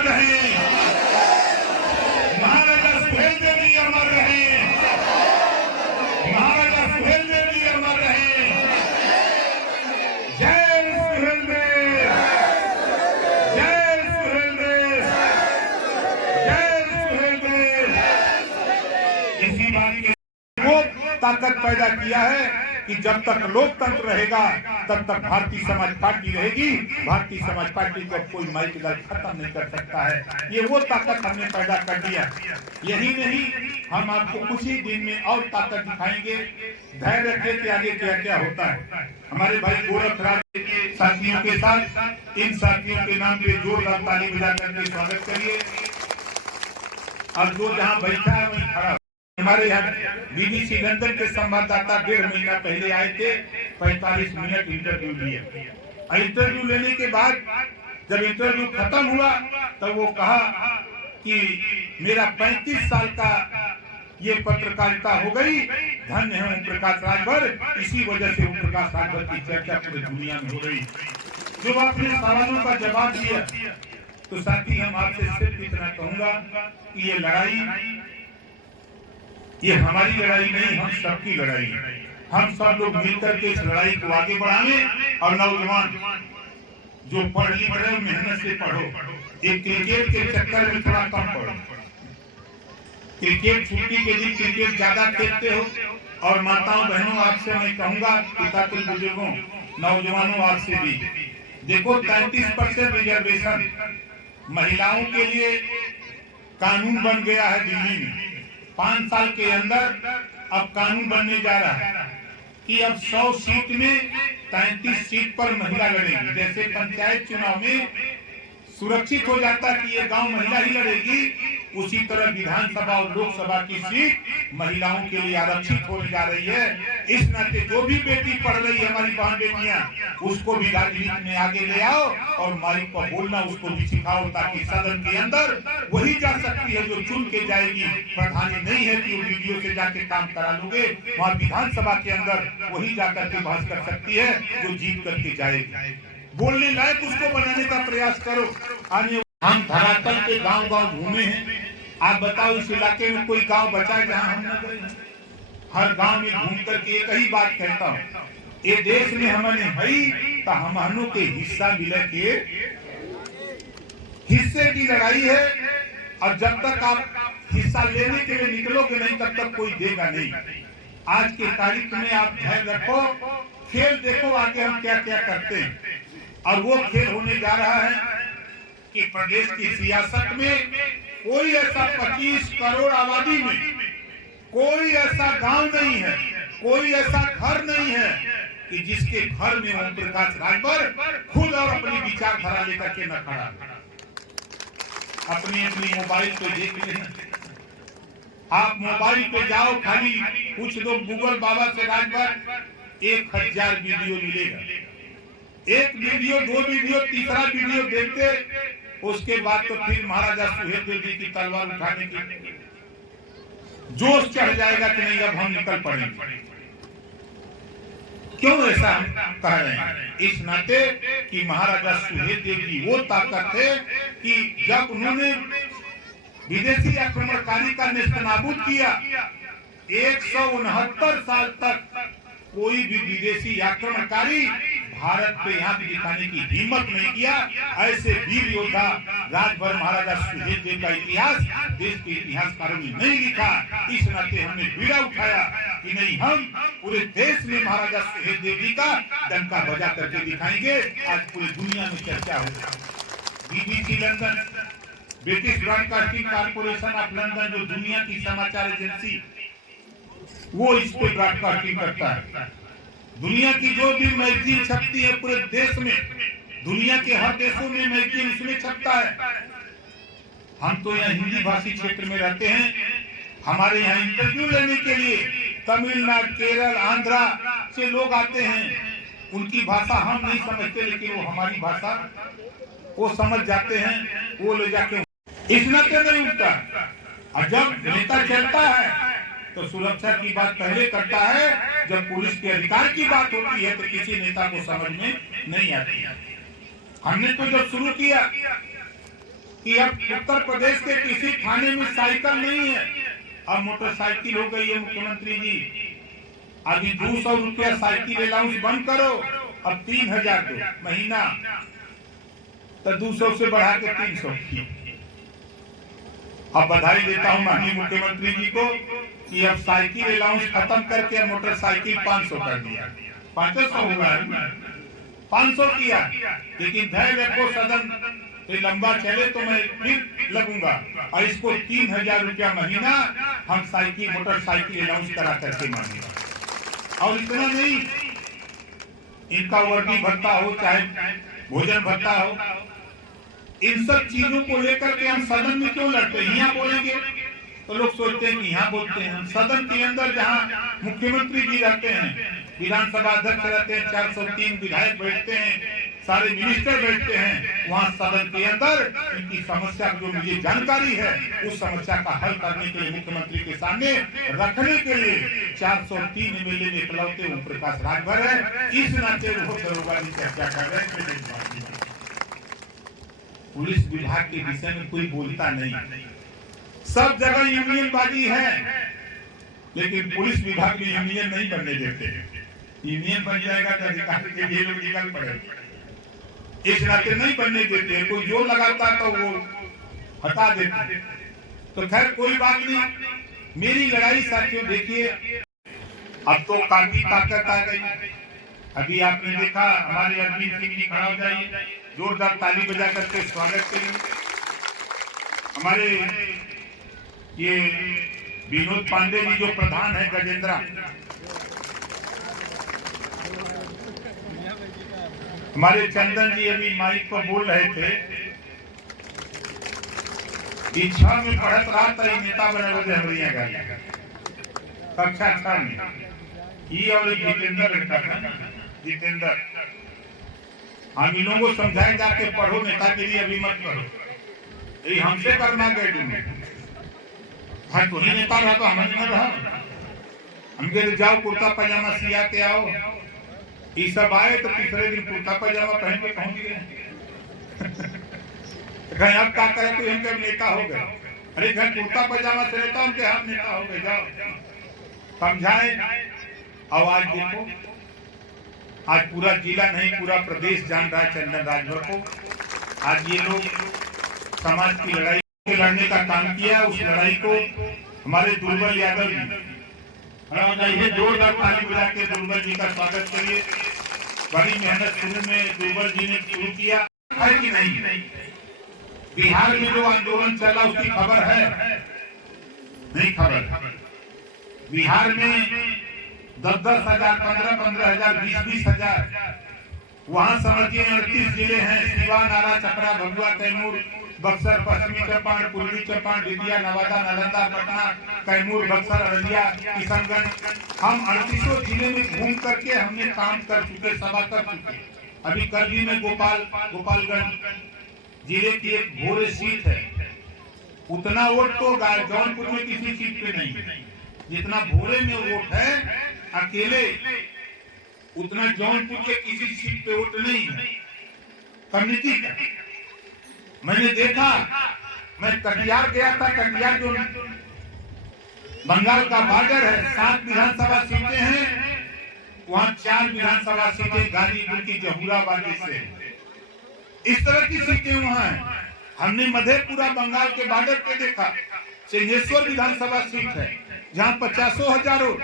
अमर रहे, महाराजा सुहेलदेव जी अमर रहे, महाराजा सुहेलदेव जी अमर रहे। जय सुहेलदेव, जय सुहेलदेव, जय सुहेलदेव। इसी बात के वो ताकत पैदा किया है कि जब तक लोकतंत्र रहेगा तब तक भारतीय समाज पार्टी रहेगी। भारतीय समाज पार्टी को कोई माइक दल खत्म नहीं कर सकता है। ये वो ताकत हमने पैदा कर दिया। यही नहीं, हम आपको कुछ ही दिन में और ताकत दिखाएंगे। धैर्य रखिए कि आगे क्या क्या होता है। हमारे भाई गोरखराज के साथियों के साथ इन साथियों के नाम पे जोरदार ताली बजा करके स्वागत करिए। और जो जहाँ बैठा है वहीं खड़ा। हमारे यहाँ बीबीसी लंदन के संवाददाता 1.5 महीना पहले आए थे, 45 मिनट इंटरव्यू लिए। इंटरव्यू लेने के बाद जब इंटरव्यू खत्म हुआ तो वो कहा कि मेरा 35 साल का ये पत्रकारिता हो गई, धन्य है ओम प्रकाश राजभर। इसी वजह से ओम प्रकाश राजभर की चर्चा पूरी दुनिया में हो रही। जब आपने सवालों का जवाब दिया तो साथी हम आपसे सिर्फ इतना कहूंगा कि ये लड़ाई, ये हमारी लड़ाई नहीं, हम सबकी लड़ाई है। हम सब लोग मिलकर के इस लड़ाई को आगे बढ़ाएं। और नौजवान जो पढ़ लिख रहे हो, मेहनत से पढ़ो। एक क्रिकेट के चक्कर में थोड़ा कम पढ़ो। क्रिकेट छुट्टी के दिन क्रिकेट ज्यादा खेलते हो। और माताओं बहनों आपसे मैं कहूंगा, पितापुल बुजुर्गों, नौजवानों आपसे भी देखो, 33% रिजर्वेशन महिलाओं के लिए कानून बन गया है दिल्ली में। 5 साल के अंदर अब कानून बनने जा रहा है कि अब 100 सीट में 33 सीट पर महिला लड़ेगी। जैसे पंचायत चुनाव में सुरक्षित हो जाता कि ये गांव महिला ही लड़ेगी, उसी तरह विधानसभा और लोकसभा की सीट महिलाओं के लिए आरक्षित होने जा रही है। इस नाते जो भी बेटी पढ़ रही है, हमारी बहन बेटियां, उसको भी राजनीति में आगे ले आओ और माइक पर बोलना उसको भी सिखाओ, ताकि सदन के अंदर वही जा सकती है जो चुन के जाएगी। प्रधानी नहीं है कि वो वीडियो से जाके काम करा लोगे, वहाँ विधानसभा के अंदर वही जाकर के बहस कर सकती है जो जीत करके जाएगी। बोलने लायक उसको बनाने का प्रयास करो। हम धरातल के गांव गांव घूमे हैं। आप बताओ इस इलाके में कोई गांव बचा है जहां हम न गए? हर गांव में घूम करके एक ही बात कहता हूँ, ये देश में हमने है तो हमनों के हिस्सा मिले के हिस्से की लड़ाई है। और जब तक आप हिस्सा लेने के लिए निकलोगे नहीं, तब तक कोई देगा नहीं। आज के तारीख में आप धैर्य रखो, खेल देखो आगे हम क्या क्या करते हैं। और वो खेल होने जा रहा है कि प्रदेश की सियासत में कोई ऐसा 25 करोड़ आबादी में कोई ऐसा गांव नहीं है, कोई ऐसा घर नहीं है कि जिसके घर में ओम प्रकाश राजभर खुद और अपनी विचारधारा लेकर के न खड़ा। अपनी अपनी मोबाइल पे देख लें, आप मोबाइल पे जाओ, खाली पूछ दो गूगल बाबा से राजभर, 1000 वीडियो मिलेगा। एक वीडियो, 2 वीडियो, तीसरा वीडियो देखते उसके बाद तो फिर महाराजा सुहेलदेव जी की तलवार उठाने की जोश चढ़ जाएगा कि नहीं अब हम निकल पड़ेंगे। क्यों ऐसा कह रहे हैं? इस नाते कि महाराजा सुहेलदेव जी वो ताकत है कि जब उन्होंने विदेशी आक्रमणकारी का नेस्तनाबूद किया, 169 साल तक कोई भी विदेशी आक्रमणकारी भारत पे यहाँ दिखाने की हिम्मत नहीं किया। ऐसे वीर योद्धा राजभर महाराजा सुहेलदेव का इतिहास देश के इतिहासकारों ने नहीं लिखा। इस नाते हमने बीड़ा उठाया कि नहीं, हम पूरे देश में महाराजा सुहेलदेव जी का डंका बजा करके दिखाएंगे। आज पूरी दुनिया में चर्चा हो। BBC London, British broadcasting corporation of London, जो दुनिया की समाचार एजेंसी, वो इस पे ब्रॉडकास्टिंग करता है। दुनिया की जो भी मैगजीन छपती है पूरे देश में, दुनिया के हर देशों में मैगजीन उसमें छपता है। हम तो यहाँ हिंदी भाषी क्षेत्र में रहते हैं। हमारे यहाँ इंटरव्यू लेने के लिए तमिलनाडु, केरल, आंध्रा से लोग आते हैं। उनकी भाषा हम नहीं समझते, लेकिन वो हमारी भाषा वो समझ जाते हैं। वो ले जाके इस नाते नहीं उठता। और जब नेता चलता है तो सुरक्षा की बात पहले करता है। जब पुलिस के अधिकार की बात होती है तो किसी नेता को समझ में नहीं आती। हमने तो जब शुरू किया कि अब उत्तर प्रदेश के किसी थाने में साइकिल नहीं है, अब मोटरसाइकिल हो गई है। मुख्यमंत्री जी अभी 200 रुपया साइकिल अलाउंस बंद करो, अब 3000 दो महीना, तो 200 से बढ़ा के 300 की। अब बधाई देता हूं माननीय मुख्यमंत्री जी को कि अब साइकिल अलाउंस खत्म करके मोटरसाइकिल 500 कर दिया। 500 हुआ, 500 किया। लेकिन धैर्य रखो, सदन लंबा चले तो मैं फिर लगूंगा और इसको 3000 रुपया महीना हम साइकिल मोटरसाइकिल अलाउंस करा करके मांगेगा। और इतना नहीं, इनका वर्दी भत्ता हो चाहे भोजन भत्ता हो, इन सब चीजों को लेकर के हम सदन में क्यों लड़ते हैं? यहाँ बोलेंगे तो लोग सोचते हैं कि यहाँ बोलते हैं। सदन के अंदर जहाँ मुख्यमंत्री जी रहते हैं, विधानसभा अध्यक्ष रहते हैं, 403 विधायक बैठते हैं, सारे मिनिस्टर बैठते हैं, वहाँ सदन के अंदर इनकी समस्या जो मुझे जानकारी है उस समस्या का हल करने के लिए मुख्यमंत्री के सामने रखने के लिए 403 एमएलए में इकलौते ओम प्रकाश राजभर है। इस नाते वो दरोगा जी चर्चा कर रहे हैं। पुलिस विभाग के विषय में कोई बोलता नहीं, सब जगह यूनियनबाजी है, लेकिन पुलिस विभाग में यूनियन नहीं बनने देते। यूनियन बन जाएगा तो अधिकारी के लिए लोग निकल पड़ेगा, इस नाते नहीं बनने देते। कोई जोर लगाता तो वो हटा देते। तो खैर कोई बात नहीं, मेरी लड़ाई साथियों देखिए अब तो काफी ताकत आ गई। अभी आपने देखा हमारे अरविंद सिंह जी खड़ा हो जाइए, जोरदार ताली बजा करके स्वागत करिए। हमारे ये विनोद पांडे जी जो प्रधान है गजेंद्रा, हमारे चंदन जी अभी माइक पर बोल रहे थे, इच्छा में पढ़त रहा था नेता बने बोले हमारी गाड़ी कक्षा 6 में ये और जितेंद्र लड़का था, जितेंद्र। हम इन लोगों को समझाए जाके पढ़ो नेतागिरी अभी मत करो, यही हमसे करना गए तुम्हें। हाँ तो ही नेता रहा तो हम न रहा, हमके जाओ कुर्ता पजामा सिया के आओ। ये सब आए तो तीसरे दिन कुर्ता पजामा पहन के पहुंच गए। कहीं अब क्या करे तो हम नेता हो गए। अरे घर कुर्ता पजामा से नेता हम हम नेता हो गए, जाओ समझाए। आवाज देखो, आज पूरा जिला नहीं पूरा प्रदेश जान रहा है चंदन राजभर को। आज ये लोग समाज की लड़ाई लड़ने का काम किया, उस लड़ाई को हमारे दुर्बल यादव जी जोरदार ताली बजा के दुर्बल जी का स्वागत करिए। बड़ी मेहनत शुरू में दुर्बल जी ने शुरू किया है कि नहीं? बिहार में जो आंदोलन चला उसकी खबर है? नहीं खबर। बिहार में 10-10 हजार, 15-15 हजार, 20-20 हजार, वहाँ समझिए 38 जिले हैं, सिवान, आरा, छपरा, भभुआ, कैमूर, बक्सर, पश्चिमी चंपारण, पूर्वी चंपारण, बेतिया, नवादा, नालंदा, पटना, कैमूर, बक्सर, अररिया, किशनगंज। हम 38 जिले में घूम करके हमने काम कर चुके, सभा कर चुके। अभी कल भी में गोपालगंज जिले की एक भोरे सीट है, उतना वोट तो जौनपुर में किसी सीट पे नहीं, जितना भोरे में वोट है अकेले उतना जौनपुर के किसी सीट पे वोट नहीं है। कमिटी का मैंने देखा, मैं कटिहार गया था, कटिहार जो बंगाल का बॉर्डर है, 7 विधानसभा सीटें हैं, वहाँ 4 विधानसभा सीटें गाजीपुर की जहूराबादी से, इस तरह की सीटें वहाँ हैं। हमने मधेपुरा बंगाल के बॉर्डर पे देखा, सिंहेश्वर विधानसभा सीट है जहाँ 50 हजारों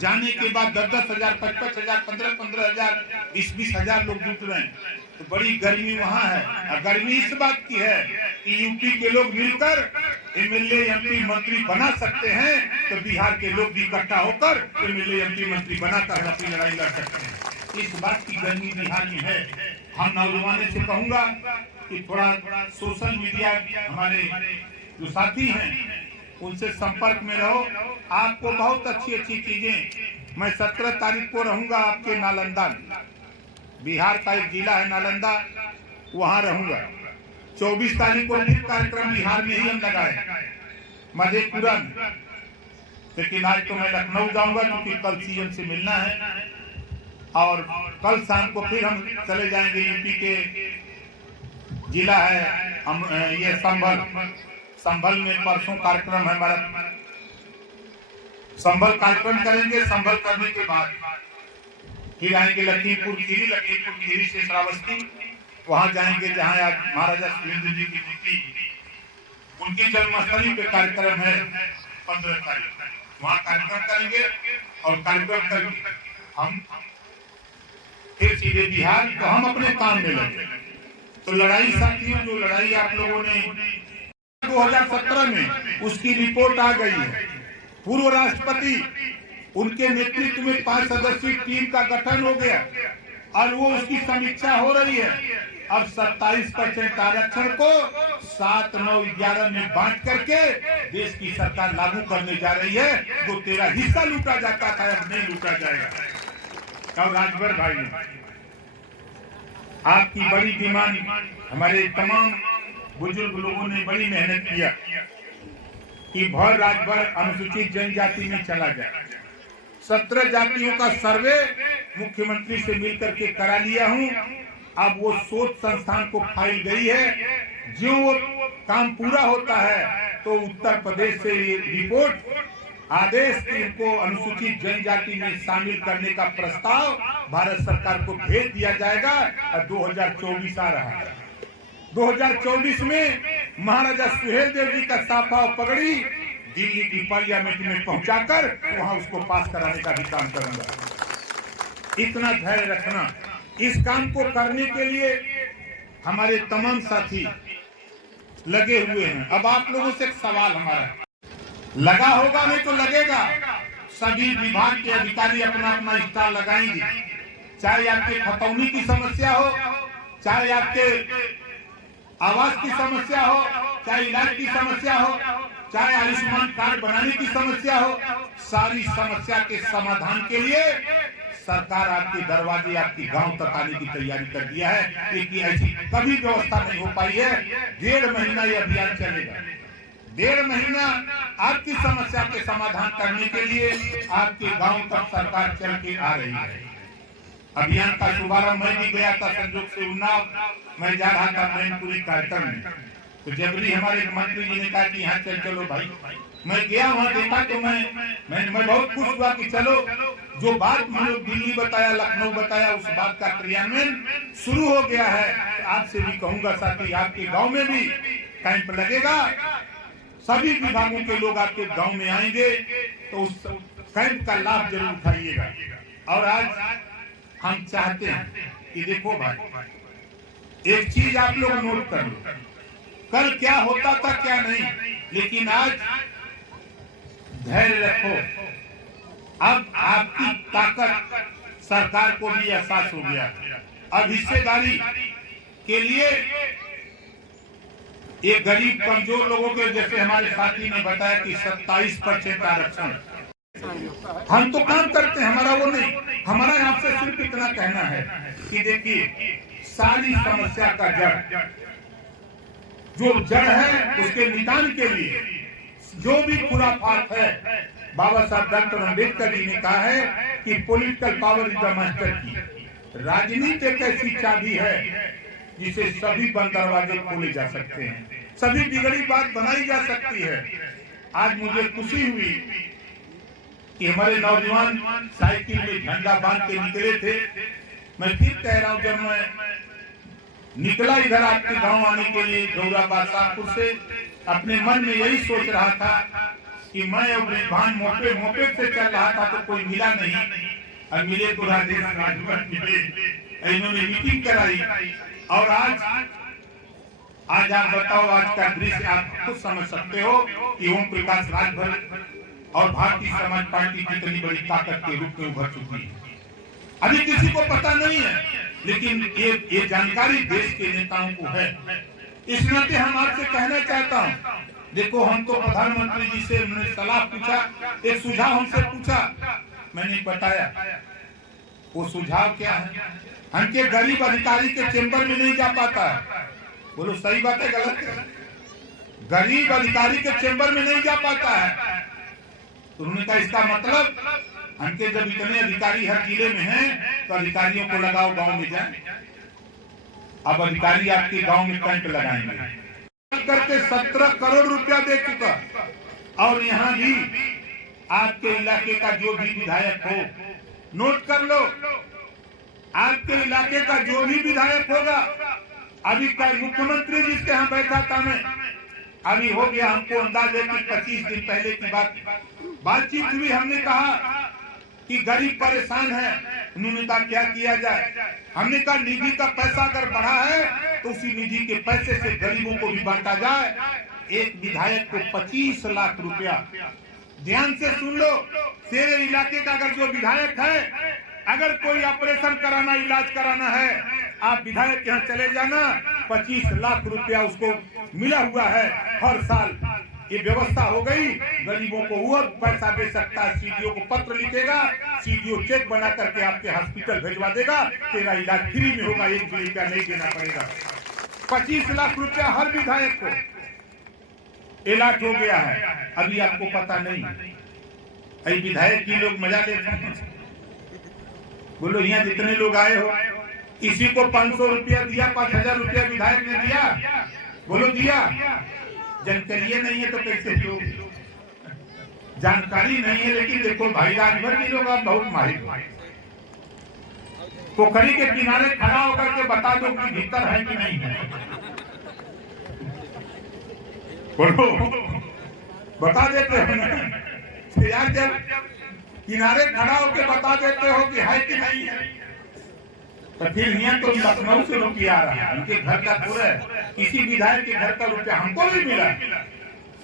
जाने के बाद 10-10 हजार, 55 हजार, 15-15 हजार, 20-20 हजार लोग जुट रहे हैं। तो बड़ी गर्मी वहाँ है। और गर्मी इस बात की है कि यूपी के लोग मिलकर एमएलए एमपी मंत्री बना सकते हैं, तो बिहार के लोग भी इकट्ठा होकर एमएलए एमपी मंत्री बनाकर अपनी लड़ाई लड़ सकते हैं। इस बात की गर्मी बिहार में है। हम नौजवानों से कहूंगा कि थोड़ा सोशल मीडिया हमारे जो साथी हैं उनसे संपर्क में रहो, आपको बहुत अच्छी अच्छी चीजें। मैं 17 तारीख को रहूंगा आपके नालंदा, बिहार का एक जिला है नालंदा, वहां रहूंगा। 24 तारीख को भी कार्यक्रम बिहार में ही हम लगाए, मधेपुरा में। लेकिन आज तो मैं लखनऊ जाऊंगा क्योंकि कल सीएम से मिलना है, और कल शाम को फिर हम चले जाएंगे यूपी के जिला है ये संभल में परसों कार्यक्रम है हमारा। संभल कार्यक्रम करेंगे। संभल करने के बाद फिर आएंगे लखीमपुर खीरी से श्रावस्ती, वहां जाएंगे जहां आज महाराजा सुहेलदेव जी की मूर्ति, उनकी जन्मस्थली पे कार्यक्रम है 15 तारीख, वहां कार्यक्रम करेंगे। और कार्यक्रम करके हम फिर सीधे बिहार, तो हम अपने काम में लगे। तो लड़ाई साथियों, जो लड़ाई आप लोगों ने 2017 में, उसकी रिपोर्ट आ गई है। पूर्व राष्ट्रपति, उनके नेतृत्व में 5 सदस्यीय टीम का गठन हो गया और वो उसकी समीक्षा हो रही है। अब 27% आरक्षण को 7, 9, 11 में बांट करके देश की सरकार लागू करने जा रही है। जो तेरा हिस्सा लूटा जाता था अब नहीं लूटा जाएगा। और राजभर भाई, आपकी बड़ी डिमांड, हमारे तमाम बुजुर्ग लोगों ने बड़ी मेहनत किया कि भर राजभर अनुसूचित जनजाति में चला जाए। 17 जातियों का सर्वे मुख्यमंत्री से मिलकर के करा लिया हूं। अब वो शोध संस्थान को फाइल गई है। जो वो काम पूरा होता है तो उत्तर प्रदेश से ये रिपोर्ट आदेश की इनको अनुसूचित जनजाति में शामिल करने का प्रस्ताव भारत सरकार को भेज दिया जाएगा। और 2024 आ रहा है। 2024 में महाराजा सुहेलदेव जी का साफा और पगड़ी दिल्ली की पार्लियामेंट में पहुंचाकर वहां उसको पास कराने का भी काम करूंगा। इतना धैर्य रखना। इस काम को करने के लिए हमारे तमाम साथी लगे हुए हैं। अब आप लोगों से एक सवाल हमारा, लगा होगा नहीं तो लगेगा। सभी विभाग के अधिकारी अपना अपना स्टार लगाएंगे। चाहे आपके खतौनी की समस्या हो, चाहे आपके आवास की समस्या हो, चाहे इलाज की समस्या हो, चाहे आयुष्मान कार्ड बनाने की समस्या हो, सारी समस्या के समाधान के लिए सरकार आपके दरवाजे, आपके गांव तक आने की तैयारी कर दिया है। लेकिन ऐसी कभी व्यवस्था नहीं हो पाई है। 1.5 महीना ये अभियान चलेगा। 1.5 महीना आपकी समस्या के समाधान करने के लिए आपके गांव तक सरकार चल के आ रही है। अभियान का शुभारंभ मैं भी गया था, संजोग से उन्नाव मैं जा रहा था मैनपुरी कार्यक्रम में। तो जबरी हमारे मंत्री जी ने कहा कि यहाँ चलो भाई। मैं गया, वहाँ देखा तो मैं बहुत खुश हुआ कि चलो, जो बात हम लोग दिल्ली बताया, लखनऊ बताया, उस बात का क्रियान्वयन शुरू हो गया है। आपसे भी कहूंगा साथी, आपके गांव में भी कैंप लगेगा। सभी विभागों के लोग आपके गांव में आएंगे तो उस कैंप का लाभ जरूर उठाइएगा। और आज हम चाहते हैं कि देखो भाई, एक चीज आप लोग नोट कर लो, कल क्या होता था क्या नहीं, लेकिन आज धैर्य रखो। अब आपकी ताकत सरकार को भी एहसास हो गया। अब हिस्सेदारी के लिए एक गरीब कमजोर लोगों के, जैसे हमारे साथी ने बताया कि 27% आरक्षण, हम तो काम करते हैं, हमारा वो नहीं। हमारा यहाँ से सिर्फ इतना कहना है कि देखिए, सारी समस्या का जड़ है, उसके निदान के लिए जो भी खुराफात है, बाबा साहब डॉक्टर अम्बेडकर जी ने कहा है कि political power is the master की। राजनीति एक ऐसी चाबी है जिसे सभी बंद दरवाजे खोले जा सकते हैं, सभी बिगड़ी बात बनाई जा सकती है। आज मुझे खुशी हुई कि हमारे नौजवान साइकिल में झंडा बांध के निकले थे। मैं फिर कह रहा हूँ, जब मैं निकला इधर आपके गांव आने के लिए गौराबाद शाहपुर से, अपने मन में यही सोच रहा था कि मैं और भान मोपे से चल रहा था तो कोई मिला नहीं, और मिले तो राजेश राजभर मिले, इन्होंने मीटिंग कराई। और आज आप बताओ, आज का दृश्य आप खुद समझ सकते हो कि ओम प्रकाश राजभर और भारतीय समाज पार्टी कितनी बड़ी ताकत के रूप में उभर चुकी है। अभी किसी को पता नहीं है, लेकिन ये जानकारी देश के नेताओं को है। इस नाते हम आपसे कहना चाहता हूँ, देखो, हम तो प्रधानमंत्री जी से मैंने सलाह पूछा, एक सुझाव हमसे पूछा, मैंने बताया। वो सुझाव क्या है? हमके गरीब अधिकारी के चेंबर में नहीं जा पाता है। बोलो सही बात है गलत है? गरीब अधिकारी के चेंबर में नहीं जा पाता है। तो उन्होंने कहा इसका मतलब हमके जब इतने अधिकारी हर जिले में हैं तो अधिकारियों को लगाओ, गांव में जाए। अब अधिकारी आपके गांव में कैंप लगाएंगे, करके 17 करोड़ रुपया दे चुका। और यहाँ भी आपके इलाके का जो भी विधायक हो, नोट कर लो, आपके इलाके का जो भी विधायक होगा, अभी कल मुख्यमंत्री जिसके यहाँ बैठा था मैं, अभी हो गया हमको अंदाजा कि 25 दिन पहले की बातचीत हुई। हमने कहा कि गरीब परेशान है, उन्होंने कहा क्या किया जाए। हमने कहा निधि का पैसा अगर बढ़ा है तो उसी निधि के पैसे से गरीबों को भी बांटा जाए। एक विधायक को 25 लाख रुपया, ध्यान से सुन लो, तेरे इलाके का अगर जो विधायक है, अगर कोई ऑपरेशन कराना, इलाज कराना है, आप विधायक यहाँ चले जाना, 25 लाख रुपया उसको मिला हुआ है हर साल। ये व्यवस्था हो गई, गरीबों को वो पैसा दे सकता है। सीडीओ को पत्र लिखेगा, सीडीओ चेक बना करके आपके हॉस्पिटल भेजवा देगा, तेरा इलाज फ्री में होगा, 1 रुपया नहीं देना पड़ेगा। 25 लाख रुपया हर विधायक को इलाज हो गया है। अभी आपको पता नहीं, अभी विधायक की लोग मजा लेते हैं। बोलो यहाँ जितने लोग आए हो, किसी को 500 रुपया दिया, 5000 रुपया विधायक ने दिया? बोलो दिया? जानकारी नहीं है तो कैसे लोग, जानकारी नहीं है। लेकिन देखो भाई, राजभर के लोग आप बहुत माहिर हो। पोखरी के किनारे खड़ा होकर के बता दो कि भीतर है कि नहीं है, बोलो, बता देते हो ना यार। जब किनारे खड़ा होकर बता देते हो कि है कि नहीं है, तो फिर यहाँ तो लखनऊ से रुपया आ रहा है, उनके घर का पूरा, किसी विधायक के घर का रुपया हमको भी मिला।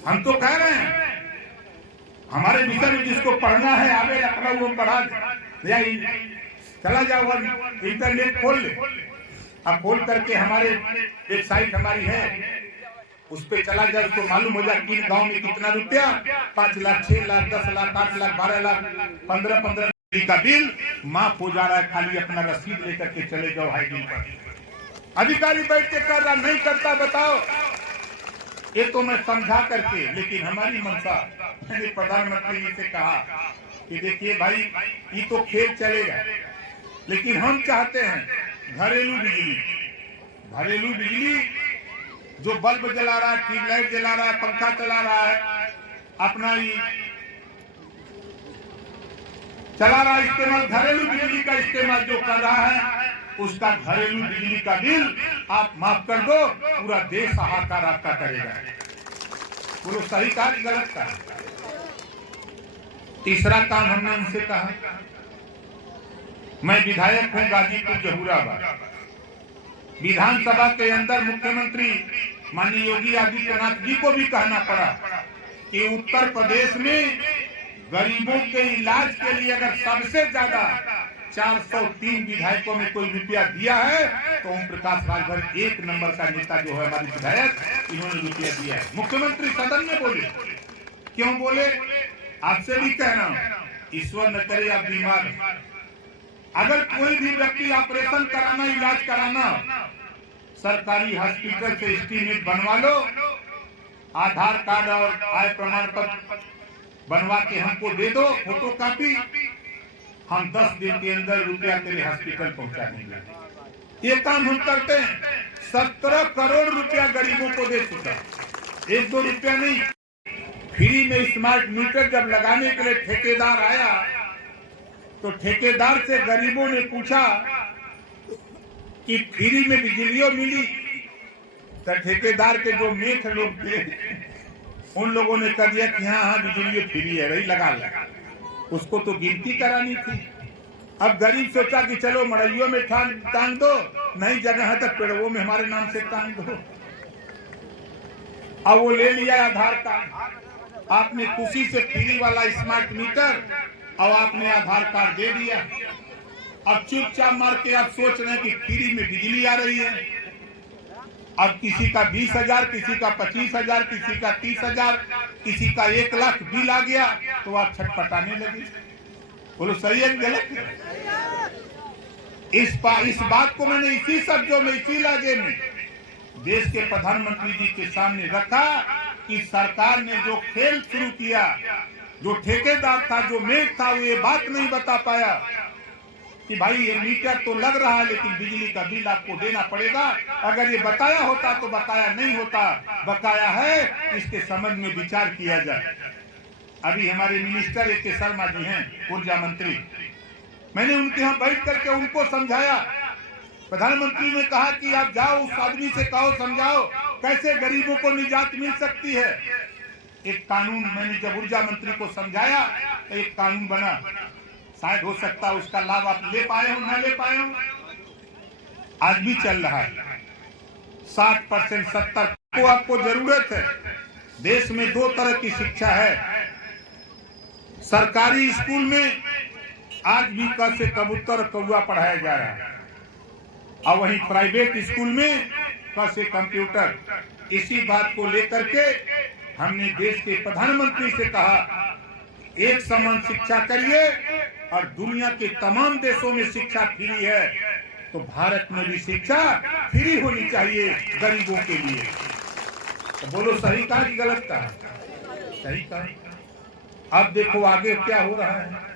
हम तो कह रहे हैं हमारे विषय में जिसको पढ़ना है आगे लखनऊ वो पढ़ा दे, चला जाओ इंटरनेट खोल ले। अब खोल करके हमारे वेबसाइट हमारी है, उस पे चला जाए, उसको मालूम हो जाए किन गांव में कितना रुपया, 5 लाख, 6 लाख, 10 लाख, 8 लाख, 12 लाख, 15 का बिल माफ हो जा रहा है। खाली अपना रसीद लेकर के चले जाओ हाई बिल पर। अधिकारी बैठ के कर रहा, नहीं करता बताओ। ये तो मैं समझा करके, लेकिन हमारी मंशा, मैंने प्रधानमंत्री जी से कहा कि देखिए भाई, ये तो खेल चलेगा, लेकिन हम चाहते हैं घरेलू बिजली जो बल्ब जला रहा है, ट्यूबलाइट जला रहा है, पंखा चला रहा है, अपना ही चला रहा है, इस्तेमाल घरेलू बिजली का इस्तेमाल जो कर रहा है, उसका घरेलू बिजली का बिल आप माफ कर दो, पूरा देश हाहाकार आपका करेगा। बोलो सही कहा कि गलत कहा? तीसरा काम हमने उनसे कहा, मैं विधायक हूं गाजीपुर जहूराबाद, विधानसभा के अंदर मुख्यमंत्री माननीय योगी आदित्यनाथ जी को भी कहना पड़ा कि उत्तर प्रदेश में गरीबों के इलाज के लिए अगर सबसे ज्यादा 403 विधायकों में कोई रुपया दिया है तो ओम प्रकाश राजभर 1 नंबर का नेता जो है हमारे विधायक, इन्होंने रुपया दिया है। मुख्यमंत्री सदन में बोले, क्यों बोले? आपसे भी कह रहा हूं, ईश्वर न करे आप बीमार, अगर कोई भी व्यक्ति ऑपरेशन कराना, इलाज कराना, सरकारी हॉस्पिटल से एस्टीमेट बनवा लो, आधार कार्ड और आय प्रमाण पत्र बनवा के हमको दे दो, फोटो कॉपी, हम 10 दिन के अंदर रुपया तेरे हॉस्पिटल पहुंचा देंगे। ये काम हम करते हैं। 17 करोड़ रुपया गरीबों को दे चुका, 1-2 रुपया नहीं। फ्री में स्मार्ट मीटर जब लगाने के लिए ठेकेदार आया तो ठेकेदार से गरीबों ने पूछा कि फ्री में बिजलियों मिली, तो ठेकेदार के जो मेठ लोग थे उन लोगों ने कह दिया कि हाँ बिजली फ्री है, वही लगा लगा। उसको तो गिनती करानी थी। अब गरीब सोचा कि चलो मड़इयों में टांग दो, नहीं जगह है तो पेड़ों में हमारे नाम से टांग दो। अब वो ले लिया आधार कार्ड, आपने खुशी से फ्री वाला स्मार्ट मीटर और आपने आधार कार्ड दे दिया। अब चुपचाप मार के आप सोच रहे हैं कि फ्री में बिजली आ रही है। अब किसी का 20,000, किसी का 25,000, किसी का 30,000, किसी का 1 लाख बिल आ गया तो आप छटपटाने लगे। बोलो सही है गलत है? इस बात को मैंने इसी शब्दों में, इसी लहजे में देश के प्रधानमंत्री जी के सामने रखा कि सरकार ने जो खेल शुरू किया, जो ठेकेदार था, जो मेघ था, वो ये बात नहीं बता पाया कि भाई ये मीटर तो लग रहा है लेकिन बिजली का बिल आपको देना पड़ेगा। अगर ये बकाया होता तो बकाया नहीं होता, बकाया है, इसके संबंध में विचार किया जाए। अभी हमारे मिनिस्टर ए.के. शर्मा जी हैं, ऊर्जा मंत्री, मैंने उनके यहाँ बैठ करके उनको समझाया। प्रधानमंत्री ने कहा कि आप जाओ उस आदमी से कहो, समझाओ कैसे गरीबों को निजात मिल सकती है। एक कानून मैंने जब ऊर्जा मंत्री को समझाया तो एक कानून बना, शायद हो सकता है उसका लाभ आप ले पाए हो ना ले पाए हो, आज भी चल रहा है 60% 70% को आपको जरूरत है। देश में दो तरह की शिक्षा है, सरकारी स्कूल में आज भी क से कबूतर कौवा पढ़ाया जा रहा है और वहीं प्राइवेट स्कूल में क से कंप्यूटर। इसी बात को लेकर के हमने देश के प्रधानमंत्री से कहा एक समान शिक्षा करिए और दुनिया के तमाम देशों में शिक्षा फ्री है तो भारत में भी शिक्षा फ्री होनी चाहिए गरीबों के लिए। तो बोलो सही कहा कि गलत कहा? सही कहा। अब देखो आगे क्या हो रहा है।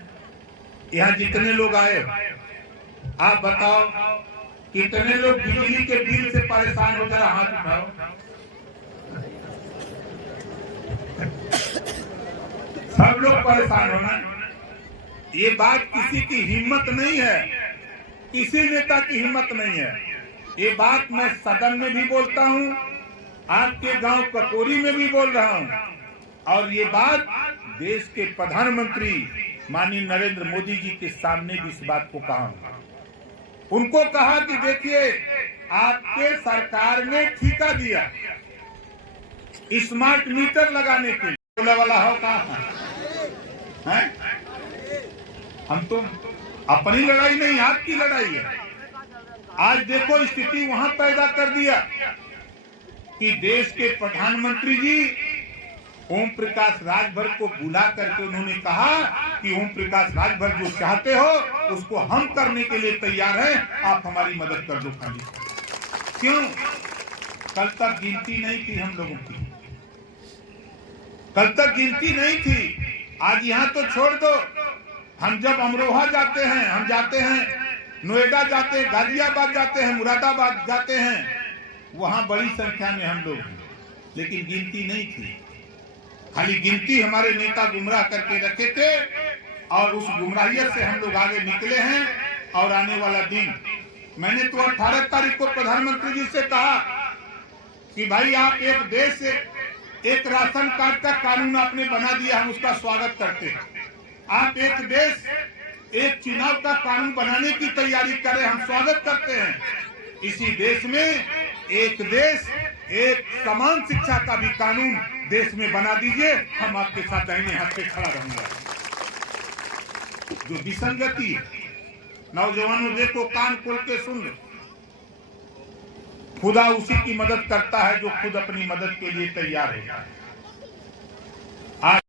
यहाँ जितने लोग आए आप बताओ कितने लोग बिजली के बिल से परेशान हो, जरा हाथ उठाओ। सब लोग परेशान होना। ये बात किसी की हिम्मत नहीं है, किसी नेता की हिम्मत नहीं है। ये बात मैं सदन में भी बोलता हूँ, आपके गांव ककोरी में भी बोल रहा हूँ और ये बात देश के प्रधानमंत्री माननीय नरेंद्र मोदी जी के सामने भी इस बात को कहा। उनको कहा कि देखिए आपके सरकार ने ठेका दिया स्मार्ट मीटर लगाने के लिए, बोला वाला हो कहा है? हम तो अपनी लड़ाई नहीं, आपकी लड़ाई है। आज देखो स्थिति वहां पैदा कर दिया कि देश के प्रधानमंत्री जी ओम प्रकाश राजभर को बुला करके उन्होंने कहा कि ओम प्रकाश राजभर जो चाहते हो उसको हम करने के लिए तैयार हैं, आप हमारी मदद कर दो खाली। क्यों? कल तक गिनती नहीं थी हम लोगों की, कल तक गिनती नहीं थी। आज यहाँ तो छोड़ दो, हम जब अमरोहा जाते हैं, हम जाते हैं नोएडा जाते हैं, गाजियाबाद जाते हैं, मुरादाबाद जाते हैं, वहां बड़ी संख्या में हम लोग, लेकिन गिनती नहीं थी। खाली गिनती हमारे नेता गुमराह करके रखे थे और उस गुमराहियत से हम लोग आगे निकले हैं। और आने वाला दिन, मैंने तो 18 तारीख को प्रधानमंत्री जी से कहा कि भाई आप एक देश से एक राशन कार्ड का कानून आपने बना दिया, हम उसका स्वागत करते हैं। आप एक देश एक चुनाव का कानून बनाने की तैयारी करें, हम स्वागत करते हैं। इसी देश में एक देश एक समान शिक्षा का भी कानून देश में बना दीजिए, हम आपके साथ दाहिने हाथ पे खड़ा रहूंगा। जो विसंगति है, नौजवानों देखो कान खोल के सुन लो, खुदा उसी की मदद करता है जो खुद अपनी मदद के लिए तैयार है। आज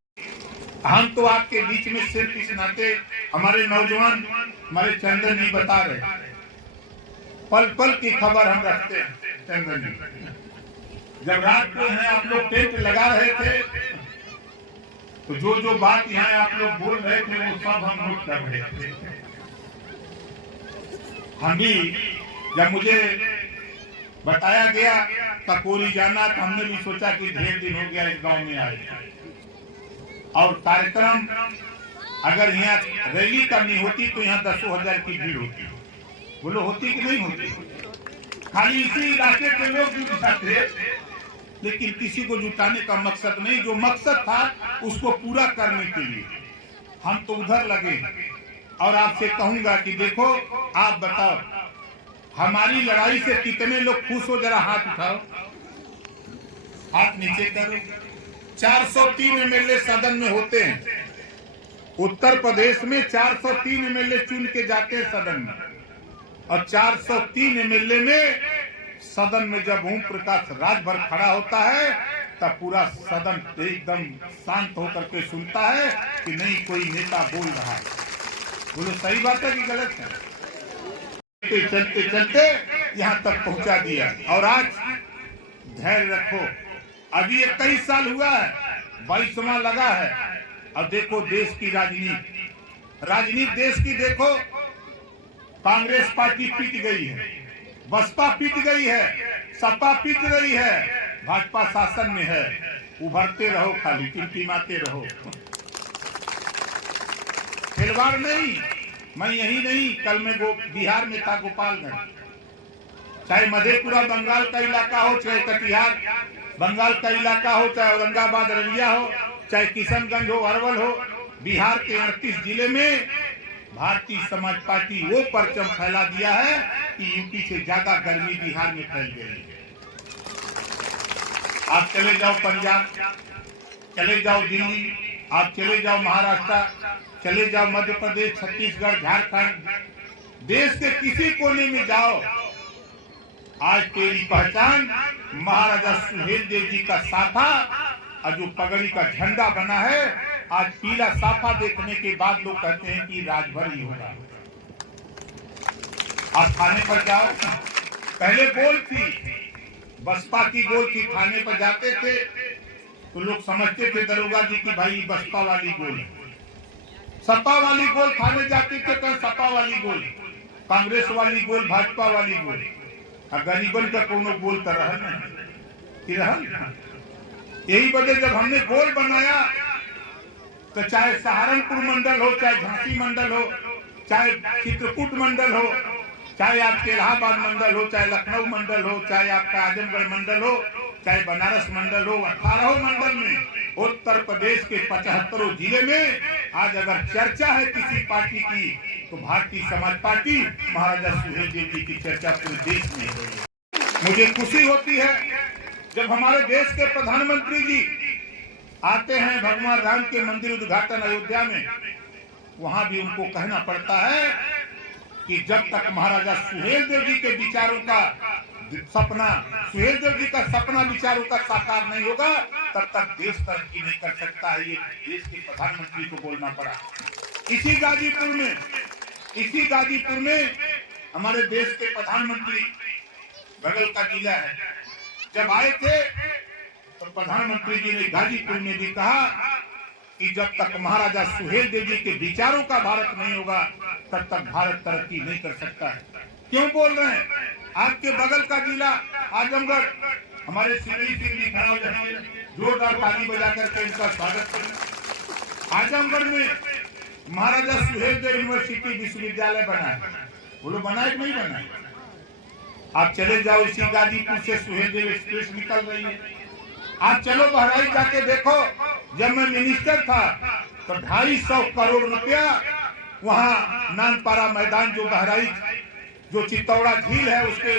हम तो आपके बीच में सिर्फ इस नाते, हमारे नौजवान हमारे चंदन जी बता रहे, पल पल की खबर हम रखते हैं। चंदन जी जब रात को है आप लोग टेंट लगा रहे थे तो जो जो बात यहाँ आप लोग बोल रहे थे वो सब हम नोट कर रहे थे। हम भी जब मुझे बताया गया ककोरी जाना तो हमने भी सोचा कि ढेर दिन हो गया इस गांव में आए और कार्यक्रम अगर यहाँ रैली करनी होती तो यहाँ 10,000 की भीड़ होती। बोलो होती कि नहीं होती? खाली इसी इलाके के लोग जुट सकते, लेकिन किसी को जुटाने का मकसद नहीं, जो मकसद था उसको पूरा करने के लिए हम तो उधर लगे। और आपसे कहूंगा कि देखो आप बताओ हमारी लड़ाई से कितने लोग खुश हो, जरा हाथ उठाओ, हाथ नीचे करो। 403 एमएलए सदन में होते हैं, उत्तर प्रदेश में 403 एमएलए चुन के जाते हैं सदन में, और 403 एमएलए में सदन में जब ओम प्रकाश राजभर खड़ा होता है तब पूरा सदन एकदम शांत होकर के सुनता है कि नहीं कोई नेता बोल रहा है। बोलो सही बात है कि गलत है? चलते चलते यहाँ तक पहुंचा दिया। और आज धैर्य रखो, अभी 21 साल हुआ है, 22वां लगा है। और देखो देश की राजनीति देश की देखो, कांग्रेस पार्टी पीट गई है, बसपा पीट गई है, सपा पीट रही है, भाजपा शासन में है। उभरते रहो, खाली टिमटिमाते रहो, खिलवाड़ नहीं। मैं यही नहीं, कल मैं बिहार में था, गोपालगंज। चाहे मधेपुरा बंगाल का इलाका हो, चाहे कटिहार बंगाल का इलाका हो, चाहे औरंगाबाद अररिया हो, चाहे किशनगंज हो, अरवल हो, बिहार के 38 जिले में भारतीय समाज पार्टी वो परचम फैला दिया है कि यूपी से ज्यादा गर्मी बिहार में फैल गई है। आप चले जाओ पंजाब, चले जाओ दिल्ली, आप चले जाओ महाराष्ट्र, चले जाओ मध्य प्रदेश, छत्तीसगढ़, झारखंड, देश के किसी कोने में जाओ, आज तेरी पहचान महाराजा सुहेलदेव जी का साफा और जो पगड़ी का झंडा बना है, आज पीला साफा देखने के बाद लोग कहते हैं कि राजभर ही होगा। आप थाने पर जाओ, पहले गोल थी, बसपा की गोल थी, थाने पर जाते थे तो लोग समझते थे दरोगा जी की भाई बसपा वाली गोल है। सपा वाली गोल थाने जाते थे तो सपा वाली गोल, कांग्रेस वाली गोल, भाजपा वाली गोल, और गरीबन का कोनो गोल तो रहल नहीं। यही वजह जब हमने गोल बनाया तो चाहे सहारनपुर मंडल हो, चाहे झांसी मंडल हो, चाहे चित्रकूट मंडल हो, चाहे आपके इलाहाबाद मंडल हो, चाहे लखनऊ मंडल हो, चाहे आपका आजमगढ़ मंडल हो, चाहे बनारस मंडल हो, 18 मंडल में उत्तर प्रदेश के 75 जिले में आज अगर चर्चा है किसी पार्टी की तो भारतीय समाज पार्टी महाराजा सुहेलदेव जी की चर्चा पूरे देश में है। मुझे खुशी होती है जब हमारे देश के प्रधानमंत्री जी आते हैं भगवान राम के मंदिर उद्घाटन अयोध्या में, वहां भी उनको कहना पड़ता है कि जब तक महाराजा सुहेलदेव जी के विचारों का सपना, सुहेलदेव जी का सपना विचारों का साकार नहीं होगा तब तक देश तरक्की नहीं कर सकता है। ये देश के प्रधानमंत्री को बोलना पड़ा। इसी गाजीपुर में हमारे देश के प्रधानमंत्री, बगल का जिला है, जब आए थे तो प्रधानमंत्री जी ने गाजीपुर में भी कहा कि जब तक महाराजा सुहेलदेव जी के विचारों का भारत नहीं होगा तब तक भारत तरक्की नहीं कर सकता है। क्यों बोल रहे हैं? आपके बगल का जिला आजमगढ़, हमारे सुनील सिंह जी खड़ा हो जाए, जोरदार ताली बजा करके इनका स्वागत करें। आजमगढ़ में महाराजा सुहेलदेव यूनिवर्सिटी विश्वविद्यालय बना है, वो लोग बनाए कि नहीं बनाए? आप चले जाओ, इसी गाजीपुर से सुहेलदेव एक्सप्रेस निकल रही है। आप चलो बहराइच जाके देखो, जब मैं मिनिस्टर था तो 250 करोड़ रुपया वहाँ नानपारा मैदान जो बहराइच जो चित्तौड़ा झील है उसके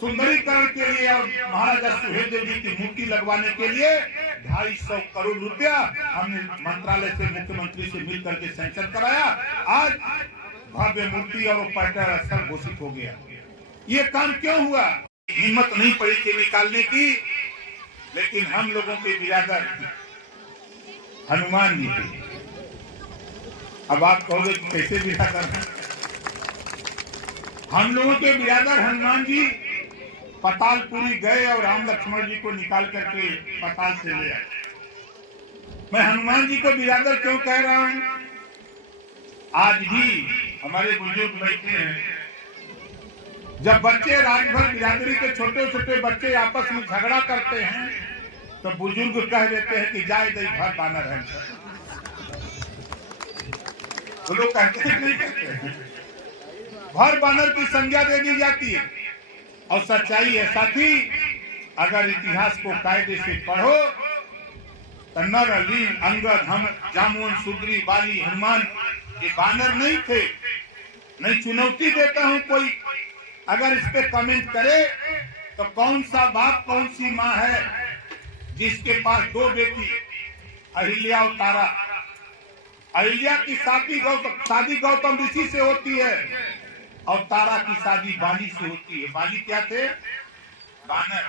सुंदरीकरण के लिए और महाराजा सुहेलदेव जी की मूर्ति लगवाने के लिए 250 करोड़ रुपया हमने मंत्रालय से मुख्यमंत्री से मिलकर के सैंक्शन कराया। आज भव्य मूर्ति और पर्यटन स्थल घोषित हो गया। ये काम क्यों हुआ? हिम्मत नहीं पड़ी थी निकालने की, लेकिन हम लोगों के बिरादर हनुमान जी थे। अब आप कहोगे कि कैसे बिरादर हैं? हम लोगों के बिरादर हनुमान जी पतालपुरी गए और राम लक्ष्मण जी को निकाल करके पताल से ले आए। मैं हनुमान जी को बिरादर क्यों कह रहा हूं? आज भी हमारे बुजुर्ग बैठे हैं, जब बच्चे राजभर बिरादरी के छोटे छोटे बच्चे आपस में झगड़ा करते हैं तो बुजुर्ग कह देते हैं कि जाए दई भर बानर है। तो लोग कहते हैं नहीं कहते हैं, भर बानर की संज्ञा दे दी जाती है। और सच्चाई है साथी, अगर इतिहास को कायदे से पढ़ो तो नर, लील, अंगद, हम, जामुन, सुग्री, बाली, हनुमान ये बानर नहीं थे। नहीं, चुनौती देता हूं, कोई अगर इस पे कमेंट करे तो कौन सा बाप कौन सी माँ है जिसके पास 2 बेटी अहिल्या और तारा? अहिल्या की शादी गौतम ऋषि से होती है और तारा की शादी बाली से होती है। बाली क्या थे? बानर।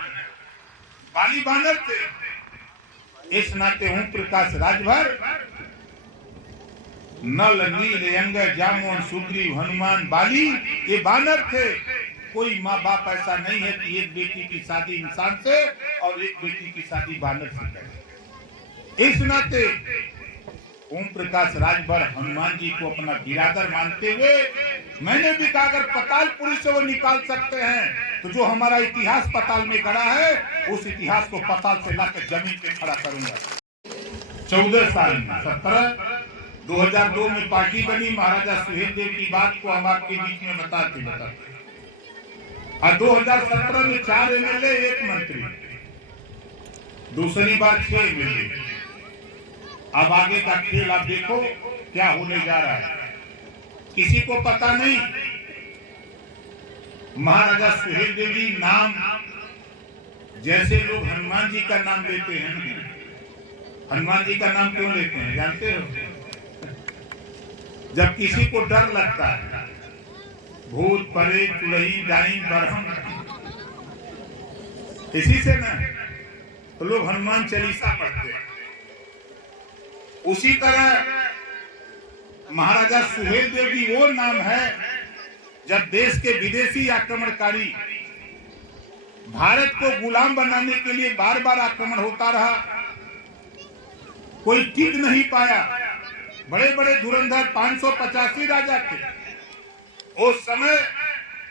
बाली बानर थे। इस नाते ओम प्रकाश राजभर नल, नील, अंगद, जामुन, सुग्रीव, हनुमान, बाली ये बानर थे। कोई माँ बाप ऐसा नहीं है कि एक बेटी की शादी इंसान से और एक बेटी की शादी बानर से करे। इस नाते ओम प्रकाश राजभर हनुमान जी को अपना बिरादर मानते हुए मैंने भी कहा अगर पतालपुरी से वो निकाल सकते हैं तो जो हमारा इतिहास पताल में गड़ा है उस इतिहास को पताल से लाकर जमीन पे खड़ा करूंगा। 14 साल में 2002 में पार्टी बनी। महाराजा सुहेलदेव की बात को हम आपके बीच में बताते और 2017 में 4 एमएलए 1 मंत्री, दूसरी बार 6 एमएलए। अब आगे का खेल आप देखो क्या होने जा रहा है, किसी को पता नहीं। महाराजा सुहेलदेव जी नाम जैसे लोग हनुमान जी का नाम लेते हैं, हनुमान जी का नाम क्यों लेते हैं जानते हो? जब किसी को डर लगता है, भूत प्रेत चुड़ैल डाइन बरहम, इसी से ना तो लोग हनुमान चालीसा पढ़ते हैं। उसी तरह महाराजा सुहेलदेव जी वो नाम है जब देश के विदेशी आक्रमणकारी भारत को गुलाम बनाने के लिए बार बार आक्रमण होता रहा, कोई टिक नहीं पाया। बड़े बड़े धुरंधर 585 राजा थे उस समय।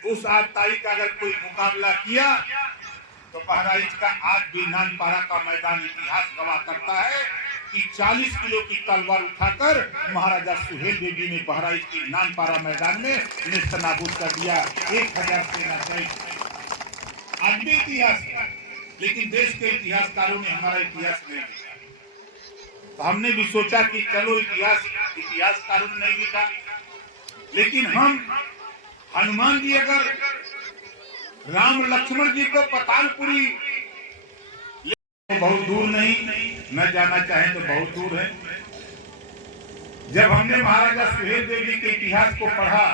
उस आताई का अगर कोई मुकाबला किया तो बहराइच का आज भी नानपारा का मैदान इतिहास गवाह करता है कि 40 किलो की तलवार उठाकर महाराजा सुहेलदेव जी ने बहराइच की नानपारा मैदान में नेस्तनाबूद कर दिया। 1000 सेना सहित आज भी इतिहास, लेकिन देश के इतिहासकारों ने हमारा इतिहास नहीं लिखा। तो हमने भी सोचा कि चलो इतिहासकारों ने नहीं लिखा, लेकिन हम हनुमान जी अगर राम लक्ष्मण जी को पतालपुरी तो बहुत दूर नहीं, न जाना चाहे तो बहुत दूर है। जब हमने महाराजा सुहेलदेव जी के इतिहास को पढ़ा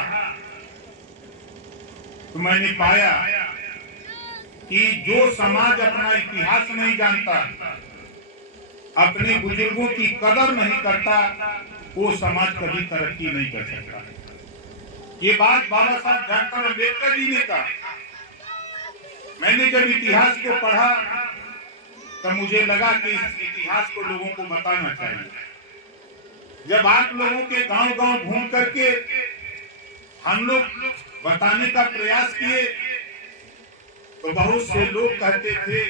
तो मैंने पाया कि जो समाज अपना इतिहास नहीं जानता, अपने बुजुर्गों की कदर नहीं करता, वो समाज कभी तरक्की नहीं कर सकता। ये बात बाबा साहब डॉक्टर अम्बेडकर जी ने कहा। मैंने जब इतिहास को पढ़ा तब मुझे लगा कि इस इतिहास को लोगों को बताना चाहिए। जब आप लोगों के गांव-गांव घूम करके हम लोग बताने का प्रयास किए तो बहुत से लोग कहते थे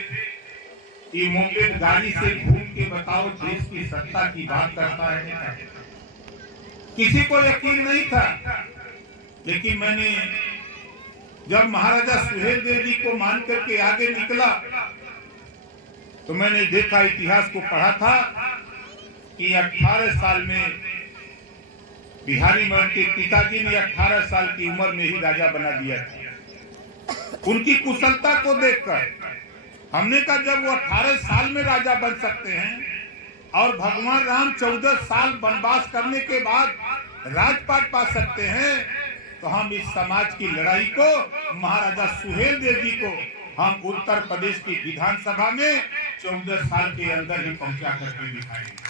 कि मोपेड गाड़ी से घूम के बताओ देश की सत्ता की बात करता है। किसी को यकीन नहीं था, लेकिन मैंने जब महाराजा सुहेलदेव जी को मान करके आगे निकला तो मैंने देखा, इतिहास को पढ़ा था कि 18 साल में बिहारी महल के पिताजी ने 18 साल की उम्र में ही राजा बना दिया था। उनकी कुशलता को देखकर हमने कहा जब वो 18 साल में राजा बन सकते हैं और भगवान राम 14 साल वनवास करने के बाद राजपाट पा सकते हैं, तो हम इस समाज की लड़ाई को महाराजा सुहेलदेव जी को हम उत्तर प्रदेश की विधानसभा में 14 साल के अंदर ही पहुंचा करके दिखाएंगे।